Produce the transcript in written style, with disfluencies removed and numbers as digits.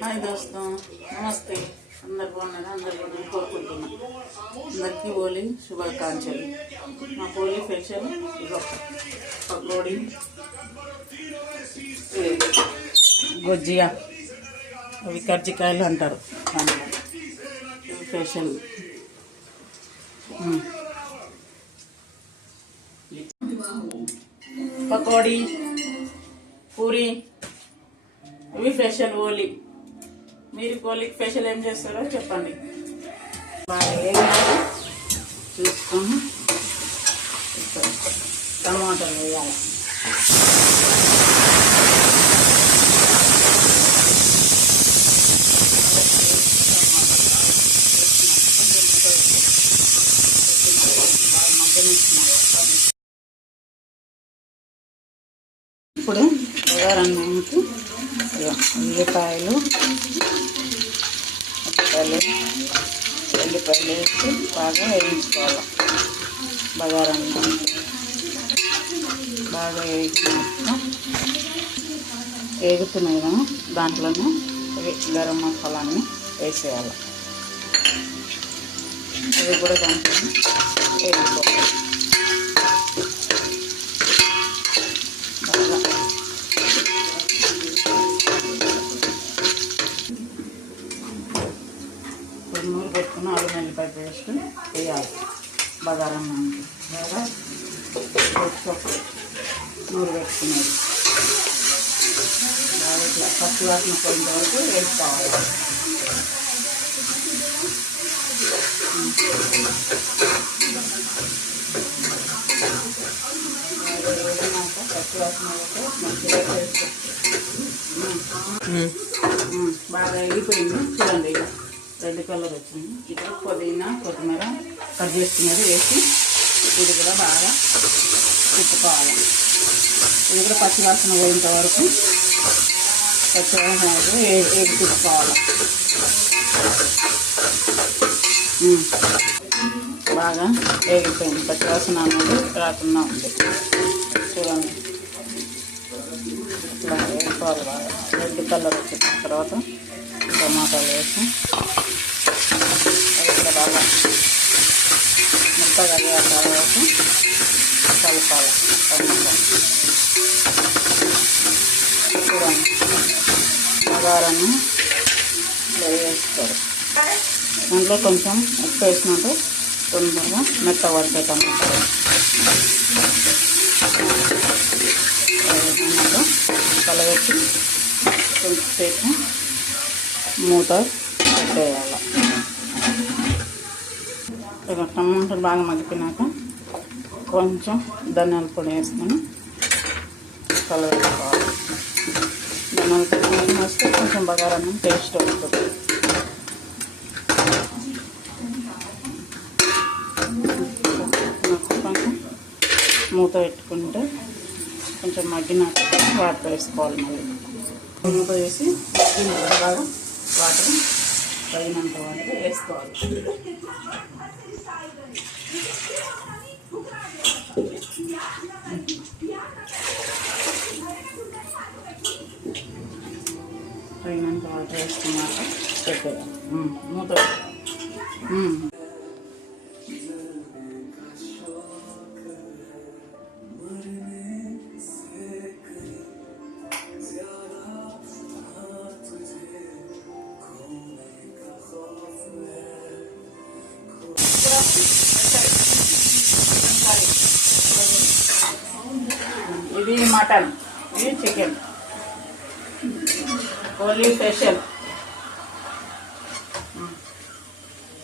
Hi దోస్తం, నమస్తే. అందరు బాగున్నారా? అందరు బాగున్నారని కోరుకుంటున్నాను. అందరికీ హోలీ శుభాకాంక్షలు. మా హోలీ ఫెషన్ పకోడీ, గొజ్జియా, అవి కర్జికాయలు అంటారు. ఫెషన్ పకోడీ, పూరి, ఇవి స్పెషల్ హోలీ. మీరు హోలీకి స్పెషల్ ఏం చేస్తారో చెప్పండి. బాగా చూసుకొని టమాటాలు వేయాలి. ఇప్పుడు బగారన్నంకి ఉల్లిపాయలు వేసి బాగా వేయించుకోవాలి. బగారన్నం బాగా వేగుతున్నాయి కదా, దాంట్లోనే గరం మసాలాన్ని వేసేయాలి. అవి కూడా దాంట్లో వేసుకోవాలి. నూరు పెట్టుకుని అల్లం వెల్లిపాయ పేస్ట్ వేయాలి. బగారన్నానికి బాగా నూరు పెట్టుకునేది బాగా ఇట్లా పచ్చి వాసన పోయిన వరకు వేసుకోవాలి. పచ్చి వాసన మంచిగా బాగా వేగిపోయింది. చూడండి, రెడ్ కలర్ వచ్చింది. ఇప్పుడు పుదీనా, కొత్తిమీర కట్ చేసుకునేది వేసి ఇది కూడా బాగా తిప్పుకోవాలి. ఇది కూడా పచ్చి వాసన పోయేంత వరకు వేగి తిప్పుకోవాలి. బాగా వేగిపోయింది. పచ్చి వాసన అనేది రాకుండా ఉంది. చూడండి, ఇట్లా వేసుకోవాలి. బాగా రెడ్ కలర్ వచ్చిన తర్వాత టమాటాలు వేసి ఇట్లా బాగా ముక్కగా అయ్యే తర్వాత కలపాలి. టమాటా చూడండి, బగారాన్ని వేస్తారు. దాంట్లో కొంచెం ఉప్పు వేసినట్టు తొందరగా మెత్తబడతాయి టమాటాలు. టమాటా కలబెట్టి కొంచెంసేపు మూత పెట్టేయాలి. ఇక టమాటాలు బాగా మగ్గిపోయినాక కొంచెం ధనియాల పొడి వేసుకొని కలబెట్టుకోవాలి. ధనియాల పొడి వేస్తే కొంచెం బగారన్నం టేస్ట్ వస్తుంది. కొంచెం మూత పెట్టుకుంటే కొంచెం మగ్గినాక వాటర్ వేసుకోవాలి. మళ్ళీ మూత వేసి బాగా వాటర్ తగినంత వాటర్ వేసుకోవాలి. తగినంత వాటర్ వేసుకున్నాక పెట్టేయాలి. మూత ఇది మటన్, ఇది చికెన్, హోలీ స్పెషల్.